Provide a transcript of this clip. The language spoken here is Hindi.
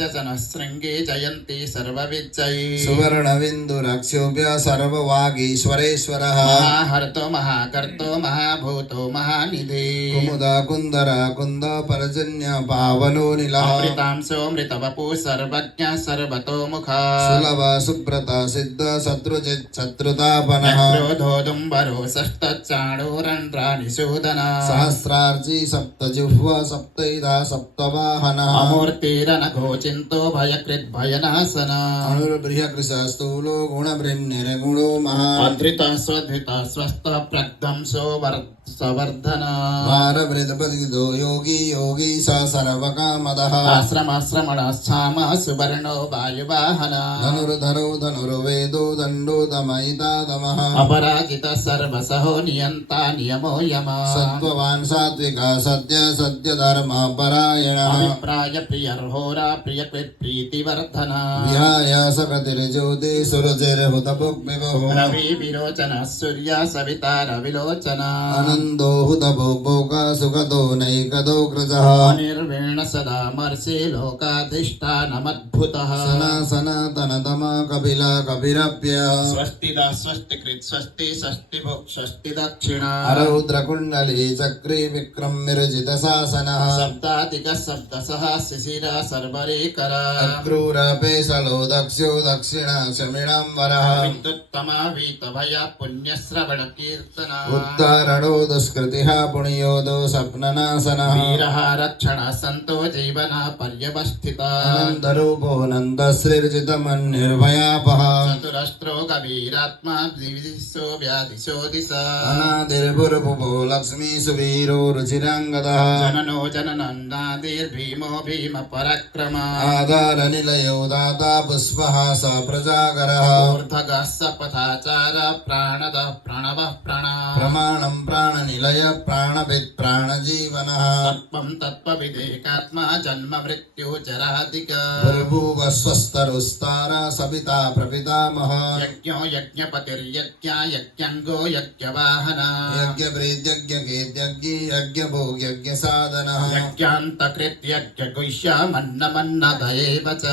शृंगे जयन्ती सर्वविजयी सुवर्णविन्दुरक्षोभ्य सर्ववागीश्वरेश्वरः महाहर्तो महाकर्तो महाभूतो महानिधि कुमुदा कुन्दर कुन्द पर्जन्य पावनो नीलः अमृतांशो मृतवपु सर्वज्ञ सर्वतो मुखा सुलभ सुब्रत सिद्ध शत्रुजित् शत्रुतापनः क्रोधोदुम्बरो षष्टचाणूरण्ड्रानिषूदन सहस्रार्ची सप्तजिह्वा सप्तैधा सप्तवाहनः अमूर्तिरनघोचिन्तो भयकृद्भयनाशन अनुर्बृहकृशस्थूलो गुणबृन्निर्गुणो महान् अधृता स्वधृता स्वस्थ प्रध्वंसो सवर्धन भारवृद्बधितो योगी योगी स सर्वकामदः आश्रमाश्रमणश्चाम सुवर्णो वायुवाहन धनुर्धरो धनुर्वेदो दण्डो दमयिता दमः अपराजित सर्वसहो नियन्ता नियमो यम सत्त्ववान् सात्विका सत्य सत्यधर्म परायणः अभिप्राय प्रियर्होरा प्रियकृत् प्रीतिवर्धन विहाय सकतिर्ज्योति सुरुचिर्हुतभुग्विभुः रवि विरोचन सूर्य सविता रविलोचन आनन्दो हुतभुग्भोग सुखदो नैकदो कृतः निर्वीण सदा मर्षि लोकाधिष्ठानमद्भुतः सना सनातनतम कपिल कपिरप्य स्वस्तिदा स्वस्तिकृत् स्वस्ति षष्टिभुक् षष्टि दक्षिणा रौद्रकुण्डली चक्री विक्रम्यर्जित शासनः शब्दाधिक शब्दसः शिशिर सर्वरेकर अक्रूरपेशलो दक्षो दक्षिण शमिणाम्बरः विद्युत्तमा वीतभय पुण्यश्रवण कीर्तना उत्तरणो दुष्कृतिः पुण्योदो स्वप्ननाशनः वीरः रक्षण सन्तो जीवन पर्यवस्थिता अनन्तरूपो नन्दश्रीर्जितमन्निर्भयापः चतुरस्त्रो गभीरात्मा द्विदिशो व्याधिशो दिशा अनादिर्भुर्भुवो लक्ष्मी सुवीरो रुचिराङ्गदः जननो जननन्दादिर्भीमो भीम पराक्रमा आधारनिलयो दाता पुष्पः स प्रजागरः ऊर्ध्वगः सपथाचार प्राणदः प्रणवः प्रणा प्रमाणं प्राणनिलय प्राणवित् प्राणजीवनः तत्त्वं तत्त्वविदेकात्मा जन्म मृत्यु जरादिक भूर्भुवस्वस्तरुस्तार सविता प्रपितामह यज्ञो यज्ञपतिर्यज्ञ यज्ञङ्गो यज्ञवाहन यज्ञप्रीत्यज्ञगेद्यज्ञ यज्ञभोग्यज्ञसाधनः यज्ञान्तकृत् यज्ञगुह्यमन्नमन्नदयेव च